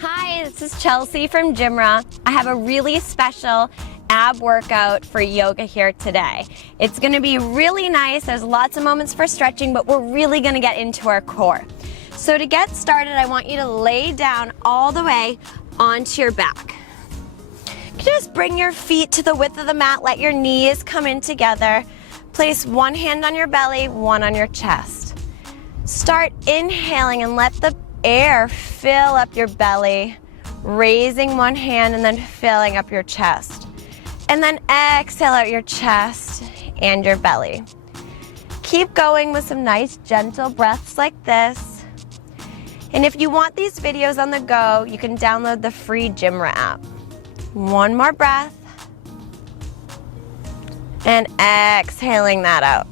Hi, this is Chelsea from GymRa. I have a really special ab workout for yoga here today. It's going to be really nice. There's lots of moments for stretching, but we're really going to get into our core. So to get started, I want you to lay down all the way onto your back. Just bring your feet to the width of the mat. Let your knees come in together. Place one hand on your belly, one on your chest. Start inhaling and let the air fill up your belly, raising one hand and then filling up your chest. And then exhale out your chest and your belly. Keep going with some nice gentle breaths like this. And if you want these videos on the go, you can download the free GymRa app. One more breath. And exhaling that out.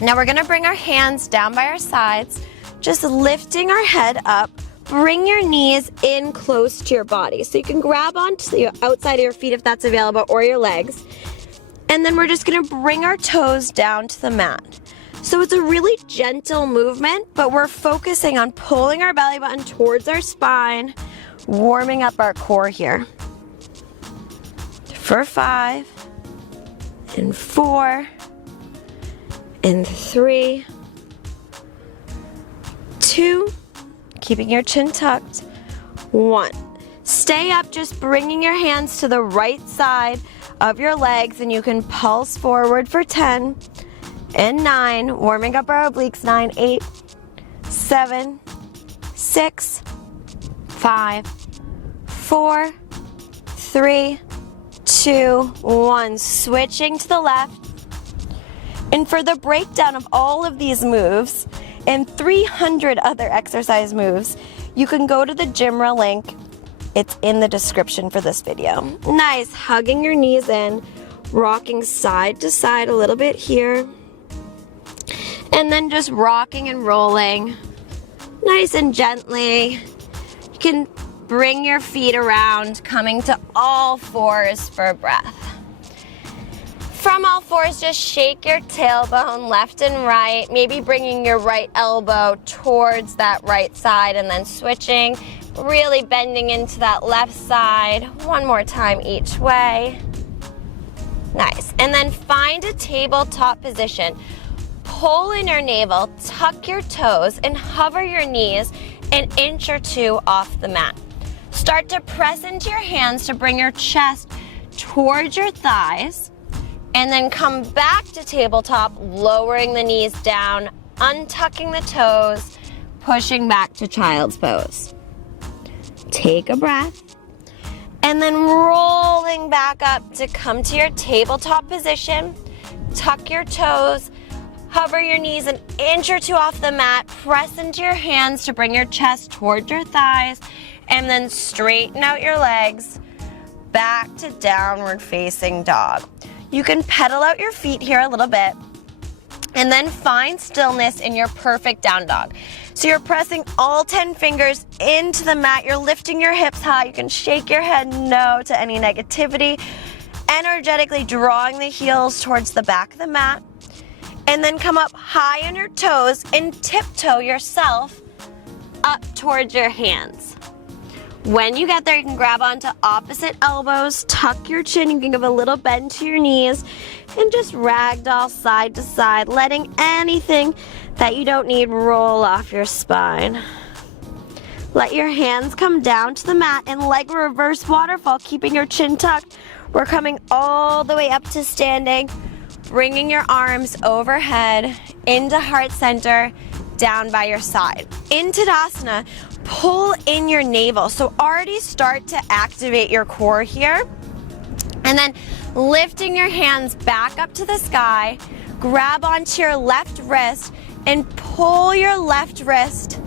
Now we're going to bring our hands down by our sides, just lifting our head up. Bring your knees in close to your body. So you can grab onto the outside of your feet if that's available, or your legs. And then we're just going to bring our toes down to the mat. So it's a really gentle movement, but we're focusing on pulling our belly button towards our spine, warming up our core here. For 5, and 4, and 3, 2, keeping your chin tucked, 1. Stay up, just bringing your hands to the right side of your legs, and you can pulse forward for 10, and 9, warming up our obliques, 9, 8, 7, 6, 5, 4, 3, 2, 1. Switching to the left. And for the breakdown of all of these moves and 300 other exercise moves, you can go to the GymRa link. It's in the description for this video. Nice, hugging your knees in, rocking side to side a little bit here. And then just rocking and rolling, nice and gently. You can bring your feet around, coming to all fours for a breath. From all fours, just shake your tailbone left and right, maybe bringing your right elbow towards that right side and then switching, really bending into that left side. One more time each way. Nice. And then find a tabletop position. Pull in your navel, tuck your toes, and hover your knees an inch or 2 off the mat. Start to press into your hands to bring your chest towards your thighs, and then come back to tabletop, lowering the knees down, untucking the toes, pushing back to child's pose. Take a breath, and then rolling back up to come to your tabletop position. Tuck your toes, hover your knees an inch or 2 off the mat, press into your hands to bring your chest towards your thighs, and then straighten out your legs back to downward facing dog. You can pedal out your feet here a little bit and then find stillness in your perfect down dog. So you're pressing all 10 fingers into the mat. You're lifting your hips high. You can shake your head no to any negativity. Energetically drawing the heels towards the back of the mat. And then come up high on your toes and tiptoe yourself up towards your hands. When you get there, you can grab onto opposite elbows, tuck your chin, you can give a little bend to your knees, and just ragdoll side to side, letting anything that you don't need roll off your spine. Let your hands come down to the mat and leg reverse waterfall, keeping your chin tucked. We're coming all the way up to standing, bringing your arms overhead into heart center, down by your side. In Tadasana, pull in your navel. So already start to activate your core here. And then lifting your hands back up to the sky, grab onto your left wrist and pull your left wrist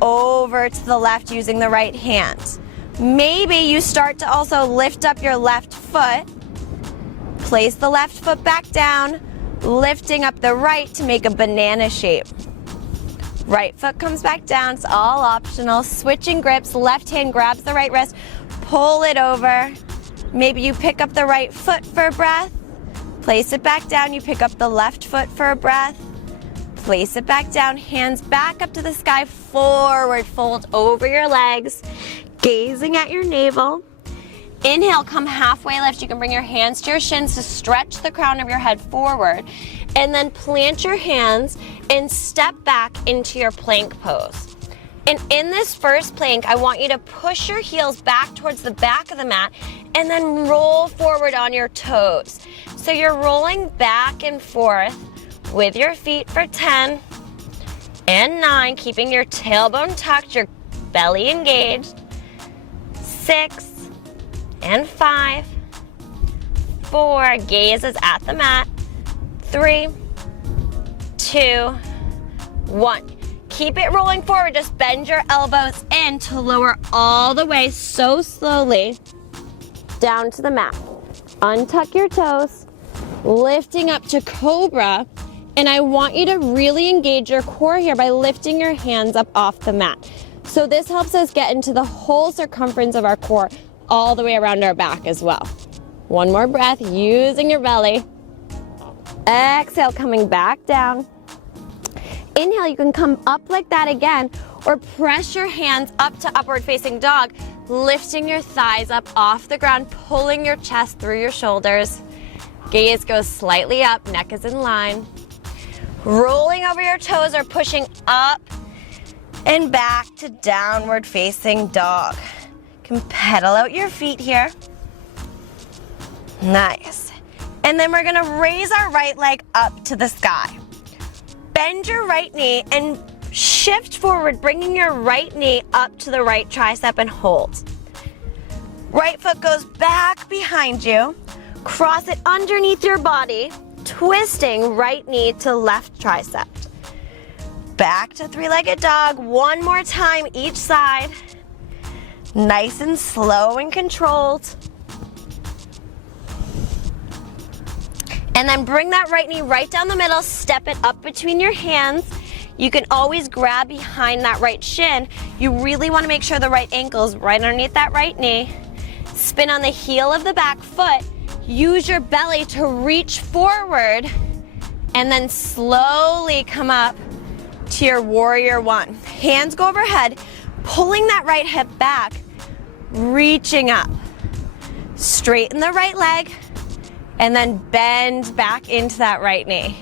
over to the left using the right hand. Maybe you start to also lift up your left foot. Place the left foot back down, lifting up the right to make a banana shape. Right foot comes back down, it's all optional. Switching grips, left hand grabs the right wrist, pull it over. Maybe you pick up the right foot for breath, Place it back down. You pick up the left foot for a breath. Place it back down, hands back up to the sky, forward fold over your legs, gazing at your navel. Inhale, come halfway lift. You can bring your hands to your shins to stretch the crown of your head forward, and then plant your hands and step back into your plank pose. And in this first plank, I want you to push your heels back towards the back of the mat and then roll forward on your toes. So you're rolling back and forth with your feet for 10 and 9, keeping your tailbone tucked, your belly engaged. 6 and 5, 4, gazes at the mat. 3, 2, 1. Keep it rolling forward. Just bend your elbows in to lower all the way so slowly down to the mat. Untuck your toes, lifting up to cobra. And I want you to really engage your core here by lifting your hands up off the mat. So this helps us get into the whole circumference of our core, all the way around our back as well. One more breath, using your belly. Exhale, coming back down. Inhale, you can come up like that again, or press your hands up to upward facing dog, lifting your thighs up off the ground, pulling your chest through your shoulders. Gaze goes slightly up, neck is in line. Rolling over your toes or pushing up and back to downward facing dog. You can pedal out your feet here. Nice. And then we're gonna raise our right leg up to the sky. Bend your right knee and shift forward, bringing your right knee up to the right tricep and hold. Right foot goes back behind you. Cross it underneath your body, twisting right knee to left tricep. Back to three-legged dog. One more time each side. Nice and slow and controlled. And then bring that right knee right down the middle, step it up between your hands. You can always grab behind that right shin. You really want to make sure the right ankle is right underneath that right knee. Spin on the heel of the back foot. Use your belly to reach forward and then slowly come up to your warrior one. Hands go overhead, pulling that right hip back, reaching up. Straighten the right leg and then bend back into that right knee.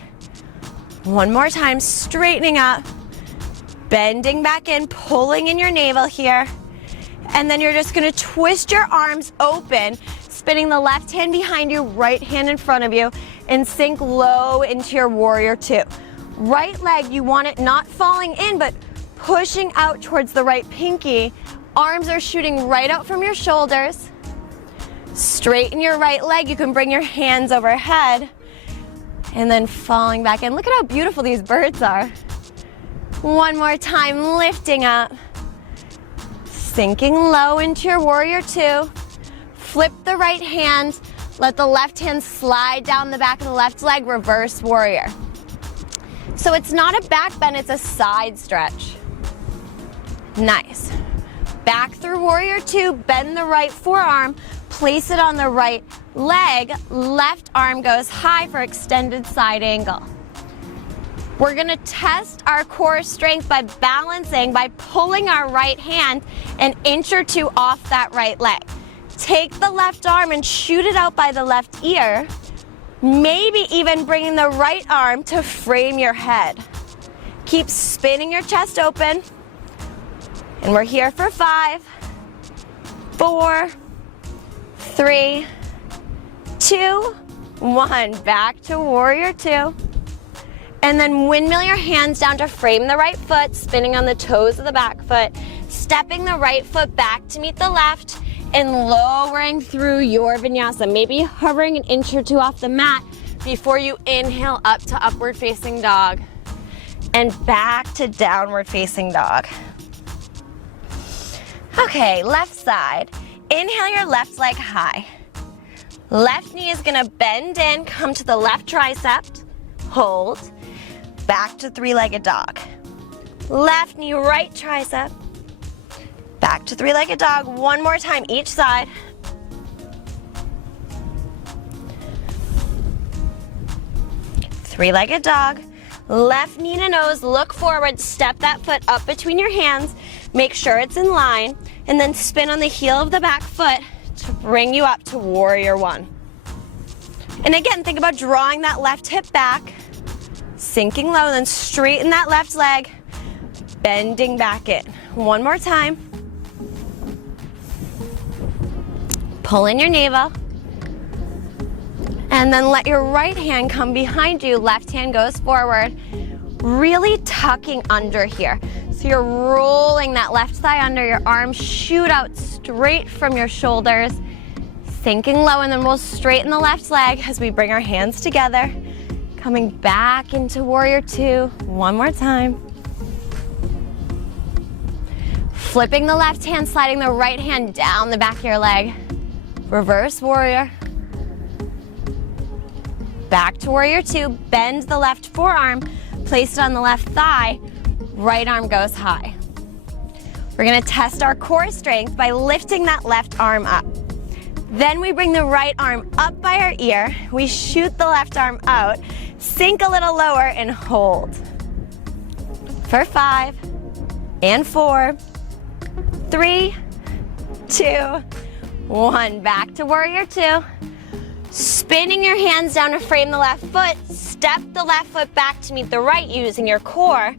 One more time, straightening up, bending back in, pulling in your navel here. And then you're just gonna twist your arms open, spinning the left hand behind you, right hand in front of you, and sink low into your warrior two. Right leg, you want it not falling in, but pushing out towards the right pinky. Arms are shooting right out from your shoulders. Straighten your right leg. You can bring your hands overhead and then falling back in. Look at how beautiful these birds are. One more time, lifting up, sinking low into your warrior two. Flip the right hand, let the left hand slide down the back of the left leg, reverse warrior. So it's not a back bend, it's a side stretch. Nice. Back through warrior two, bend the right forearm, place it on the right leg, left arm goes high for extended side angle. We're gonna test our core strength by balancing, by pulling our right hand an inch or two off that right leg. Take the left arm and shoot it out by the left ear, maybe even bringing the right arm to frame your head. Keep spinning your chest open. And we're here for 5, 4, 3, 2, 1. Back to warrior two. And then windmill your hands down to frame the right foot, spinning on the toes of the back foot, stepping the right foot back to meet the left, and lowering through your vinyasa, maybe hovering an inch or two off the mat before you inhale up to upward facing dog and back to downward facing dog. Okay, left side. Inhale your left leg high. Left knee is gonna bend in, come to the left tricep, hold, back to three-legged dog. Left knee, right tricep, back to three-legged dog. One more time each side. Three-legged dog. Left knee to nose, look forward, step that foot up between your hands, make sure it's in line, and then spin on the heel of the back foot to bring you up to warrior one. And again, think about drawing that left hip back, sinking low, then straighten that left leg, bending back in. One more time. Pull in your navel. And then let your right hand come behind you, left hand goes forward, really tucking under here. So you're rolling that left thigh under, your arms shoot out straight from your shoulders, sinking low, and then we'll straighten the left leg as we bring our hands together, coming back into warrior two. One more time. Flipping the left hand, sliding the right hand down the back of your leg. Reverse warrior. Back to warrior two, bend the left forearm, place it on the left thigh, right arm goes high. We're gonna test our core strength by lifting that left arm up. Then we bring the right arm up by our ear, we shoot the left arm out, sink a little lower and hold. For 5, and 4, 3, 2, 1. Back to warrior two. Spinning your hands down to frame the left foot, step the left foot back to meet the right using your core,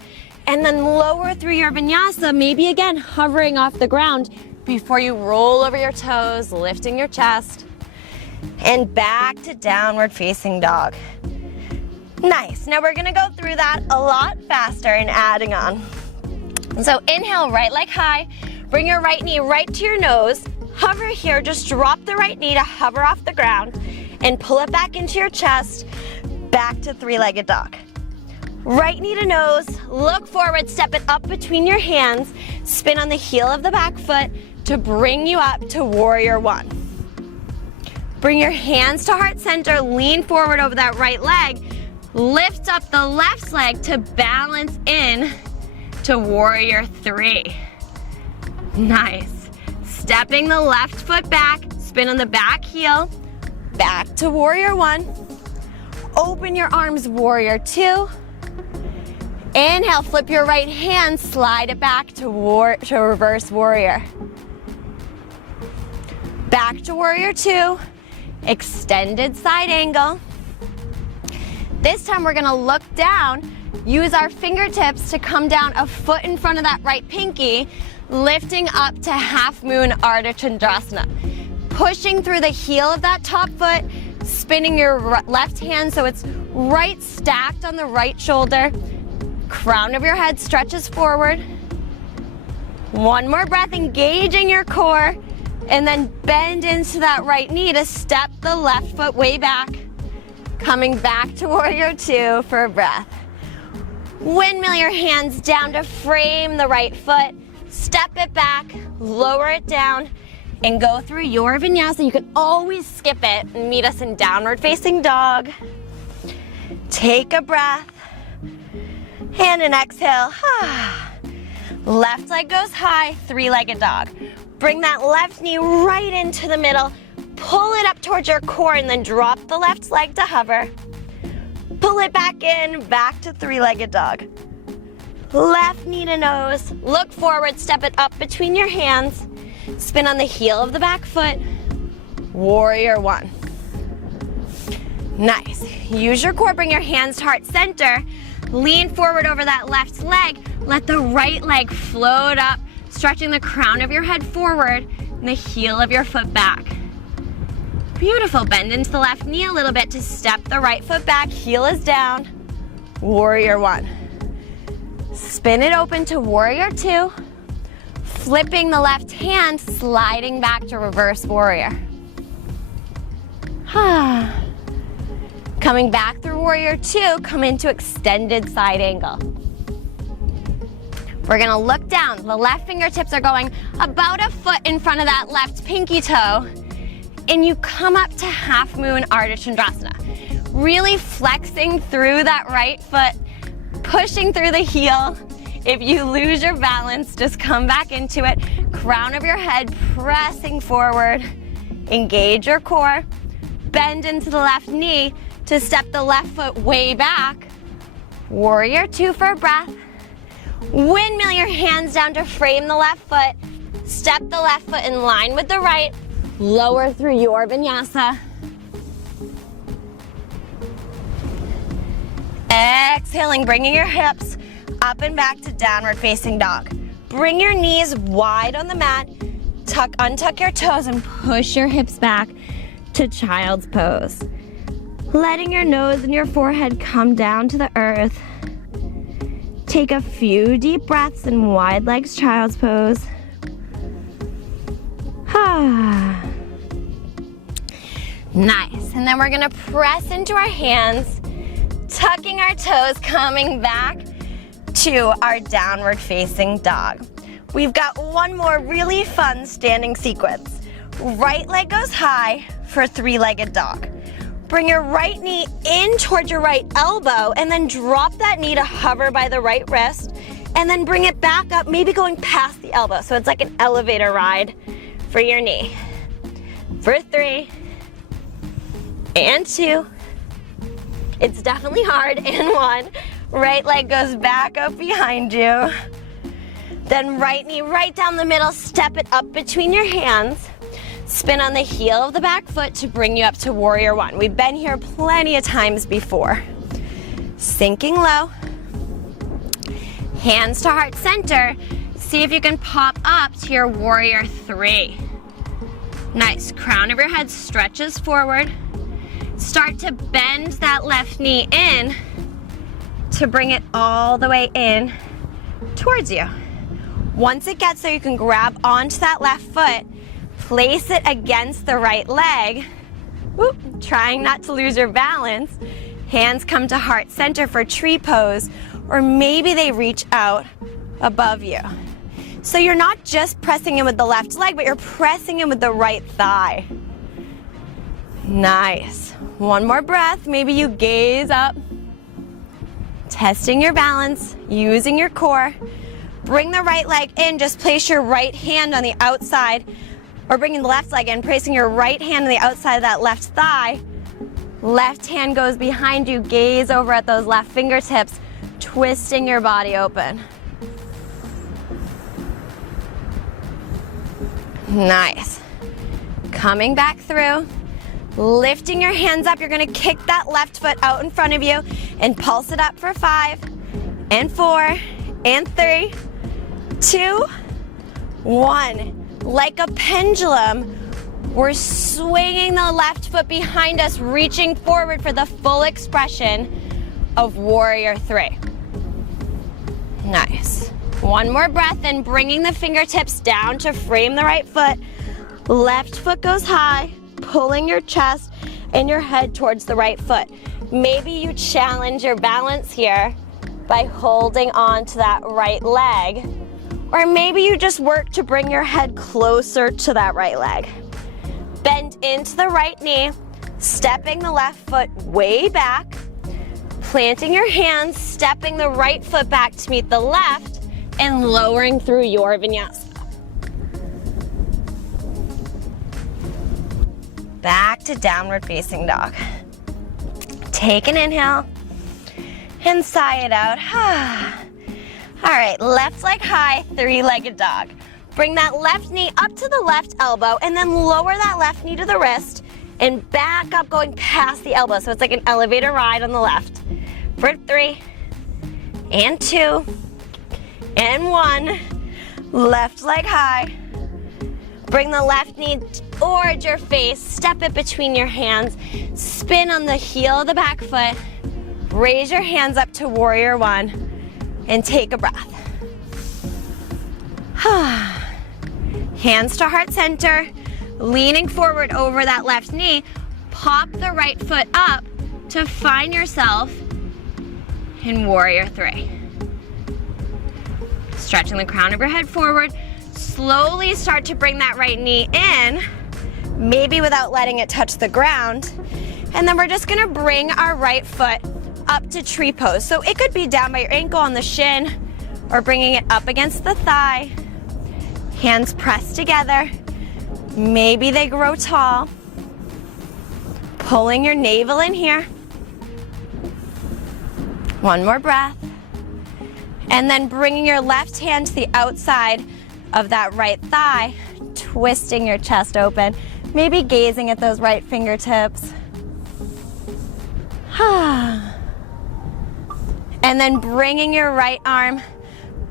and then lower through your vinyasa, maybe again hovering off the ground before you roll over your toes, lifting your chest, and back to downward facing dog. Nice. Now we're gonna go through that a lot faster and adding on. So inhale, right leg high, bring your right knee right to your nose, hover here, just drop the right knee to hover off the ground, and pull it back into your chest, back to three-legged dog. Right knee to nose, look forward, step it up between your hands, spin on the heel of the back foot to bring you up to warrior one. Bring your hands to heart center, lean forward over that right leg, lift up the left leg to balance in to warrior three. Nice. Stepping the left foot back, spin on the back heel, back to warrior one. Open your arms, warrior two. Inhale, flip your right hand, slide it back to reverse warrior. Back to warrior two, extended side angle. This time we're gonna look down, use our fingertips to come down a foot in front of that right pinky, lifting up to half moon Ardha Chandrasana. Pushing through the heel of that top foot, spinning your left hand so it's right stacked on the right shoulder. Crown of your head stretches forward. One more breath, engaging your core, and then bend into that right knee to step the left foot way back. Coming back to warrior two for a breath. Windmill your hands down to frame the right foot. Step it back, lower it down, and go through your vinyasa. You can always skip it and meet us in downward facing dog. Take a breath, and an exhale. Left leg goes high, three-legged dog. Bring that left knee right into the middle, pull it up towards your core, and then drop the left leg to hover. Pull it back in, back to three-legged dog. Left knee to nose, look forward, step it up between your hands, spin on the heel of the back foot, warrior one. Nice. Use your core, bring your hands to heart center, lean forward over that left leg, let the right leg float up, stretching the crown of your head forward and the heel of your foot back. Beautiful. Bend into the left knee a little bit to step the right foot back, heel is down, warrior one. Spin it open to warrior two, flipping the left hand, sliding back to reverse warrior. Coming back through warrior two, come into extended side angle. We're gonna look down. The left fingertips are going about a foot in front of that left pinky toe, and you come up to half moon Ardha Chandrasana. Really flexing through that right foot, pushing through the heel. If you lose your balance, just come back into it. Crown of your head pressing forward. Engage your core. Bend into the left knee. to step the left foot way back. Warrior 2 for a breath. Windmill your hands down to frame the left foot. Step the left foot in line with the right. Lower through your vinyasa. Exhaling, bringing your hips up and back to downward facing dog. Bring your knees wide on the mat. Untuck your toes and push your hips back to child's pose. Letting your nose and your forehead come down to the earth. Take a few deep breaths in wide legs child's pose. Nice. And then we're gonna press into our hands, tucking our toes, coming back to our downward facing dog. We've got one more really fun standing sequence. Right leg goes high for three-legged dog. Bring your right knee in towards your right elbow and then drop that knee to hover by the right wrist and then bring it back up, maybe going past the elbow. So it's like an elevator ride for your knee. For 3 and 2. It's definitely hard. And 1. Right leg goes back up behind you. Then right knee right down the middle, step it up between your hands. Spin on the heel of the back foot to bring you up to warrior 1. We've been here plenty of times before. Sinking low. Hands to heart center. See if you can pop up to your warrior 3. Nice. Crown of your head stretches forward. Start to bend that left knee in to bring it all the way in towards you. Once it gets there, you can grab onto that left foot, place it against the right leg, trying not to lose your balance. Hands come to heart center for tree pose, or maybe they reach out above you. So you're not just pressing in with the left leg, but you're pressing in with the right thigh. Nice. One more breath. Maybe you gaze up, testing your balance, using your core. Bring the right leg in, just place your right hand on the outside, or bringing the left leg in, placing your right hand on the outside of that left thigh. Left hand goes behind you, gaze over at those left fingertips, twisting your body open. Nice. Coming back through, lifting your hands up, you're gonna kick that left foot out in front of you and pulse it up for 5 and 4 and 3, 2, 1. Like a pendulum, we're swinging the left foot behind us, reaching forward for the full expression of warrior 3. Nice. One more breath and bringing the fingertips down to frame the right foot. Left foot goes high, pulling your chest and your head towards the right foot. Maybe you challenge your balance here by holding on to that right leg. Or maybe you just work to bring your head closer to that right leg. Bend into the right knee, stepping the left foot way back, planting your hands, stepping the right foot back to meet the left, and lowering through your vinyasa. Back to downward facing dog. Take an inhale and sigh it out. All right, left leg high, three-legged dog. Bring that left knee up to the left elbow and then lower that left knee to the wrist and back up going past the elbow. So it's like an elevator ride on the left. For 3 and 2 and 1. Left leg high. Bring the left knee towards your face. Step it between your hands. Spin on the heel of the back foot. Raise your hands up to warrior 1 and take a breath. Hands to heart center, leaning forward over that left knee. Pop the right foot up to find yourself in warrior 3. Stretching the crown of your head forward. Slowly start to bring that right knee in, maybe without letting it touch the ground. And then we're just gonna bring our right foot up to tree pose. So it could be down by your ankle on the shin or bringing it up against the thigh. Hands pressed together. Maybe they grow tall. Pulling your navel in here. One more breath. And then bringing your left hand to the outside of that right thigh, twisting your chest open, maybe gazing at those right fingertips. And then bringing your right arm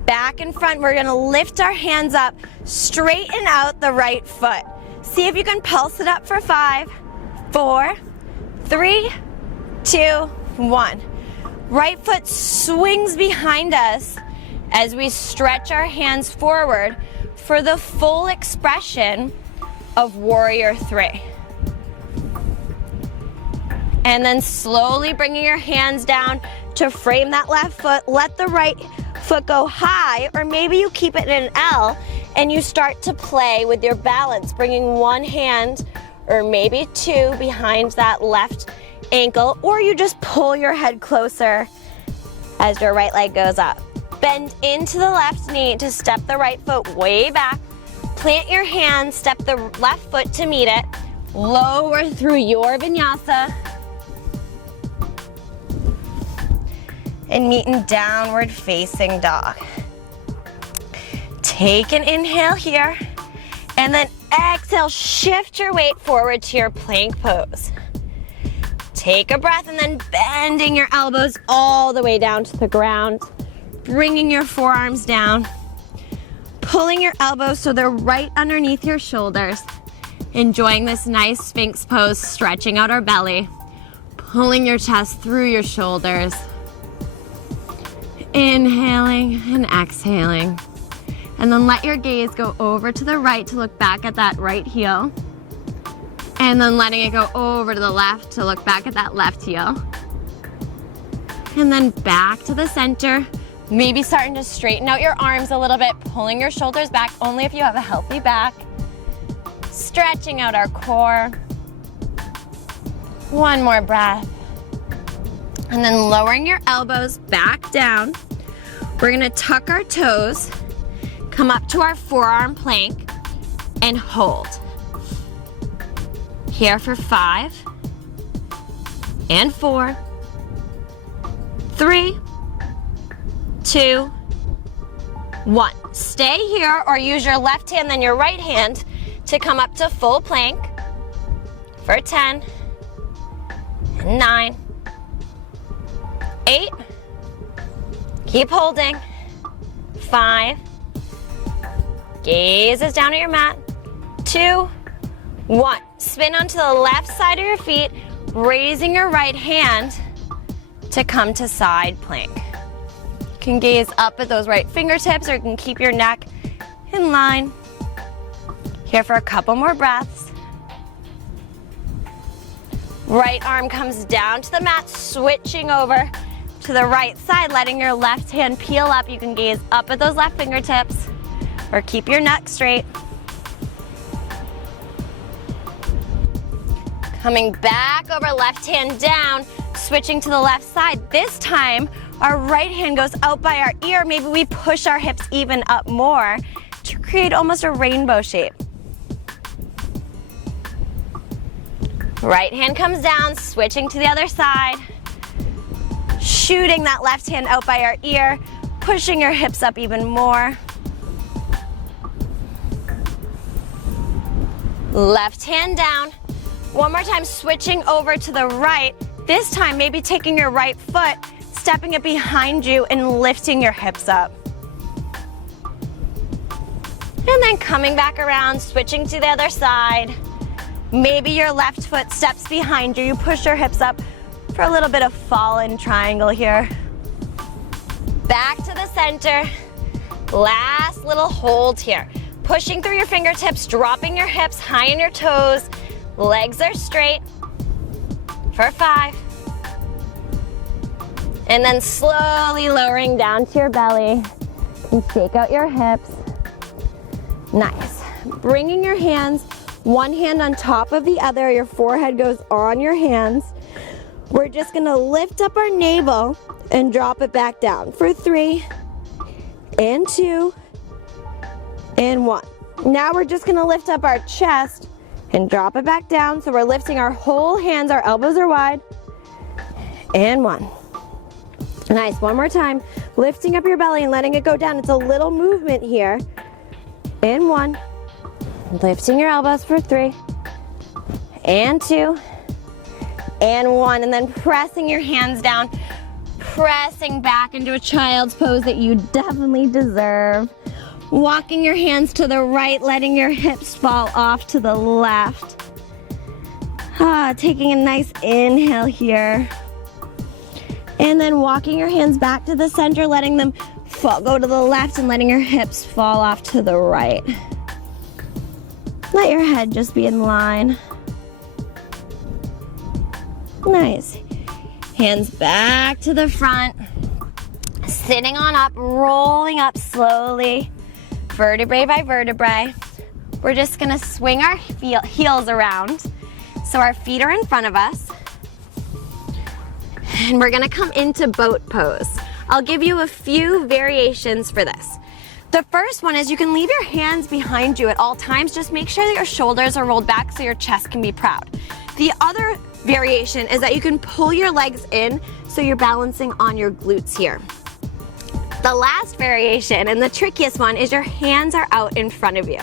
back in front. We're gonna lift our hands up, straighten out the right foot. See if you can pulse it up for 5, 4, 3, 2, 1. Right foot swings behind us as we stretch our hands forward for the full expression of Warrior 3. And then slowly bringing your hands down to frame that left foot. Let the right foot go high, or maybe you keep it in an L and you start to play with your balance, bringing one hand or maybe two behind that left ankle, or you just pull your head closer as your right leg goes up. Bend into the left knee to step the right foot way back. Plant your hand, step the left foot to meet it. Lower through your vinyasa. And meet in downward facing dog. Take an inhale here, and then exhale, shift your weight forward to your plank pose. Take a breath and then bending your elbows all the way down to the ground, bringing your forearms down, pulling your elbows so they're right underneath your shoulders, enjoying this nice Sphinx pose, stretching out our belly, pulling your chest through your shoulders, inhaling and exhaling. And then let your gaze go over to the right to look back at that right heel. And then letting it go over to the left to look back at that left heel. And then back to the center. Maybe starting to straighten out your arms a little bit, pulling your shoulders back only if you have a healthy back. Stretching out our core. One more breath. And then lowering your elbows back down. We're gonna tuck our toes, come up to our forearm plank, and hold. Here for 5, and 4, 3, 2, 1. Stay here or use your left hand then your right hand to come up to full plank for 10, 9, 8, keep holding, 5, gaze is down at your mat, 2, 1. Spin onto the left side of your feet, raising your right hand to come to side plank. You can gaze up at those right fingertips, or you can keep your neck in line. Here for a couple more breaths. Right arm comes down to the mat, switching over to the right side, letting your left hand peel up. You can gaze up at those left fingertips, or keep your neck straight. Coming back over, left hand down, switching to the left side. This time, our right hand goes out by our ear. Maybe we push our hips even up more to create almost a rainbow shape. Right hand comes down, switching to the other side. Shooting that left hand out by our ear, pushing your hips up even more. Left hand down. One more time, switching over to the right. This time, maybe taking your right foot, stepping it behind you and lifting your hips up. And then coming back around, switching to the other side. Maybe your left foot steps behind you. You push your hips up for a little bit of fallen triangle here. Back to the center. Last little hold here. Pushing through your fingertips, dropping your hips high in your toes. Legs are straight for 5. And then slowly lowering down to your belly and shake out your hips. Nice. Bringing your hands, one hand on top of the other. Your forehead goes on your hands. We're just gonna lift up our navel and drop it back down for 3, and 2, and 1. Now we're just gonna lift up our chest and drop it back down. So we're lifting our whole hands, our elbows are wide. And 1. Nice, one more time. Lifting up your belly and letting it go down. It's a little movement here. In 1. Lifting your elbows for 3. And 2. And 1. And then pressing your hands down. Pressing back into a child's pose that you definitely deserve. Walking your hands to the right, letting your hips fall off to the left. Taking a nice inhale here. And then walking your hands back to the center, letting them go to the left and letting your hips fall off to the right. Let your head just be in line. Nice. Hands back to the front. Sitting on up, rolling up slowly, vertebrae by vertebrae. We're just gonna swing our heels around so our feet are in front of us. And we're gonna come into boat pose. I'll give you a few variations for this. The first one is you can leave your hands behind you at all times. Just make sure that your shoulders are rolled back so your chest can be proud. The other variation is that you can pull your legs in so you're balancing on your glutes here. The last variation, and the trickiest one, is your hands are out in front of you.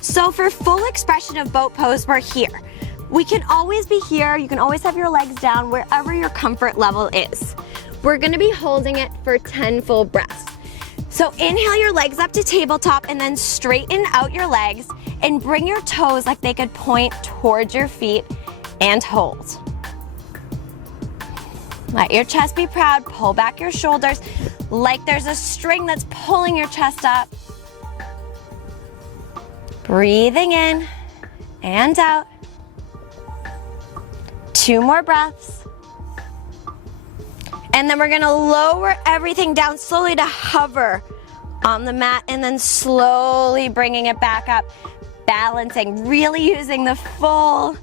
So for full expression of boat pose, we're here. We can always be here. You can always have your legs down wherever your comfort level is. We're gonna be holding it for 10 full breaths. So inhale your legs up to tabletop and then straighten out your legs and bring your toes like they could point towards your feet and hold. Let your chest be proud. Pull back your shoulders like there's a string that's pulling your chest up. Breathing in and out. 2 more breaths. And then we're gonna lower everything down slowly to hover on the mat and then slowly bringing it back up, balancing, really using the full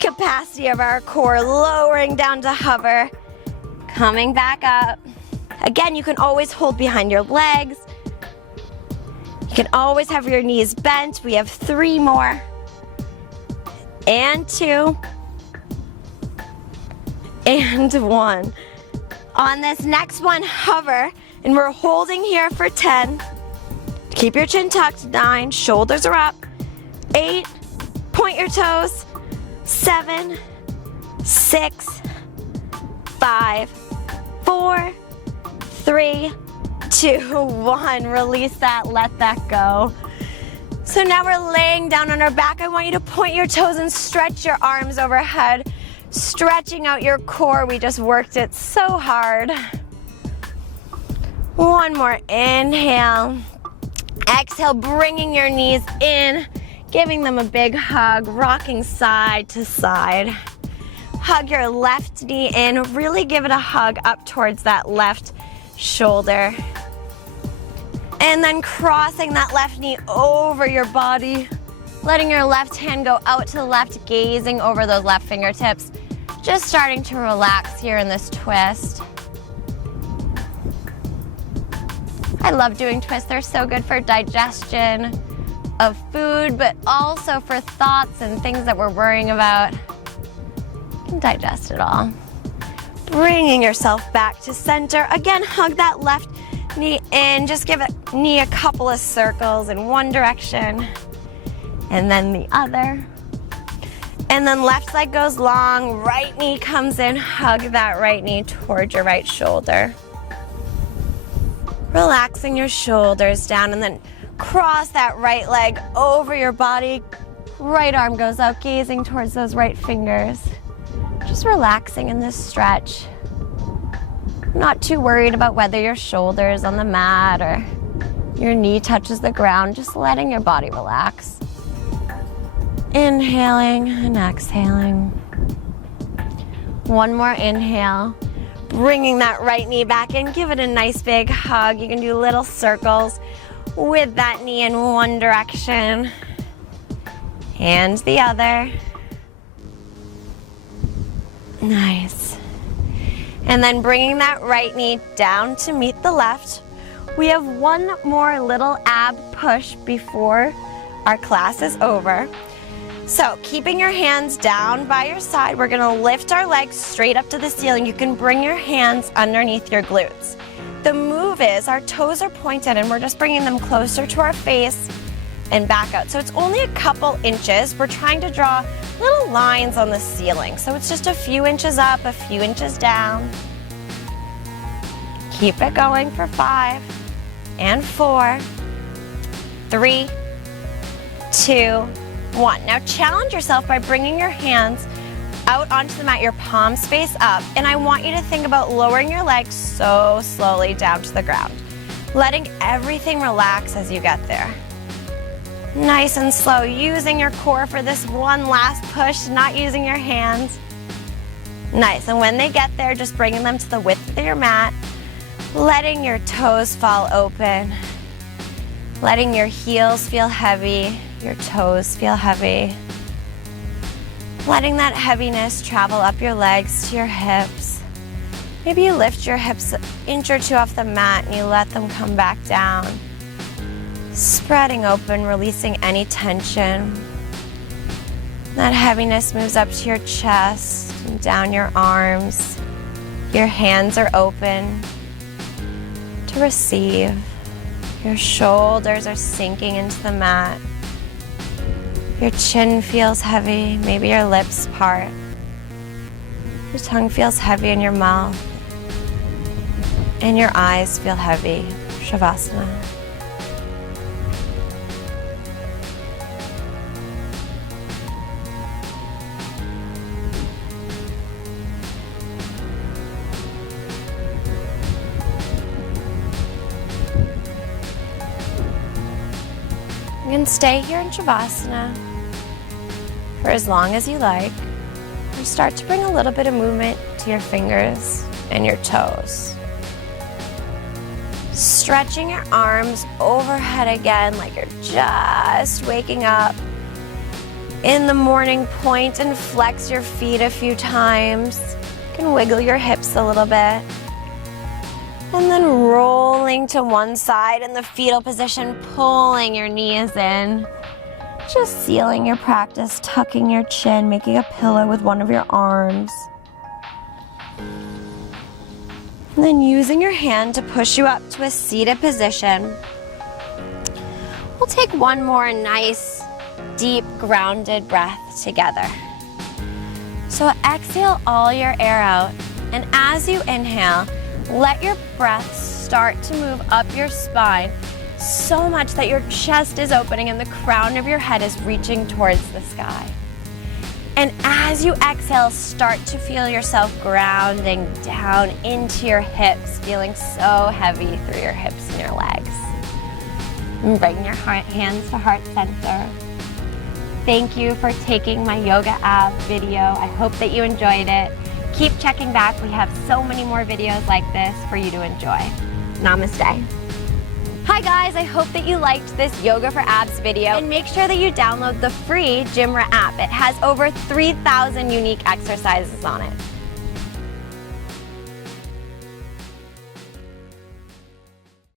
capacity of our core, lowering down to hover, coming back up. Again, you can always hold behind your legs. You can always have your knees bent. We have 3 more. And 2. And 1. On this next one, hover, and we're holding here for 10. Keep your chin tucked. 9, shoulders are up. 8, point your toes. 7, 6, 5, 4, 3, 2, 1. Release that, let that go. So now we're laying down on our back. I want you to point your toes and stretch your arms overhead. Stretching out your core. We just worked it so hard. 1 more inhale. Exhale, bringing your knees in, giving them a big hug, rocking side to side. Hug your left knee in. Really give it a hug up towards that left shoulder. And then crossing that left knee over your body. Letting your left hand go out to the left, gazing over those left fingertips. Just starting to relax here in this twist. I love doing twists. They're so good for digestion of food, but also for thoughts and things that we're worrying about. You can digest it all. Bringing yourself back to center. Again, hug that left knee in. Just give it knee a couple of circles in one direction and then the other. And then left leg goes long, right knee comes in, hug that right knee towards your right shoulder. Relaxing your shoulders down and then cross that right leg over your body. Right arm goes out, gazing towards those right fingers. Just relaxing in this stretch. Not too worried about whether your shoulder is on the mat or your knee touches the ground, just letting your body relax. Inhaling and exhaling. 1 more inhale. Bringing that right knee back in. Give it a nice big hug. You can do little circles with that knee in one direction and the other. Nice. And then bringing that right knee down to meet the left. We have 1 more little ab push before our class is over. So keeping your hands down by your side, we're gonna lift our legs straight up to the ceiling. You can bring your hands underneath your glutes. The move is our toes are pointed and we're just bringing them closer to our face and back out. So it's only a couple inches. We're trying to draw little lines on the ceiling. So it's just a few inches up, a few inches down. Keep it going for 5 and 4, 3, 2, 1. Now challenge yourself by bringing your hands out onto the mat, your palms face up, and I want you to think about lowering your legs so slowly down to the ground, letting everything relax as you get there. Nice and slow, using your core for this one last push, not using your hands. Nice, and when they get there, just bringing them to the width of your mat, letting your toes fall open, letting your heels feel heavy, your toes feel heavy. Letting that heaviness travel up your legs to your hips. Maybe you lift your hips an inch or two off the mat and you let them come back down. Spreading open, releasing any tension. That heaviness moves up to your chest and down your arms. Your hands are open to receive. Your shoulders are sinking into the mat. Your chin feels heavy, maybe your lips part. Your tongue feels heavy in your mouth. And your eyes feel heavy. Shavasana. You can stay here in Shavasana for as long as you like, or start to bring a little bit of movement to your fingers and your toes. Stretching your arms overhead again like you're just waking up. In the morning, point and flex your feet a few times. You can wiggle your hips a little bit. And then rolling to one side in the fetal position, pulling your knees in. Just sealing your practice, tucking your chin, making a pillow with one of your arms. And then using your hand to push you up to a seated position. We'll take one more nice, deep, grounded breath together. So exhale all your air out, and as you inhale, let your breath start to move up your spine so much that your chest is opening and the crown of your head is reaching towards the sky. And as you exhale, start to feel yourself grounding down into your hips, feeling so heavy through your hips and your legs. And bring your hands to heart center. Thank you for taking my yoga ab video. I hope that you enjoyed it. Keep checking back. We have so many more videos like this for you to enjoy. Namaste. Hi guys, I hope that you liked this Yoga for Abs video, and make sure that you download the free GymRa app. It has over 3,000 unique exercises on it.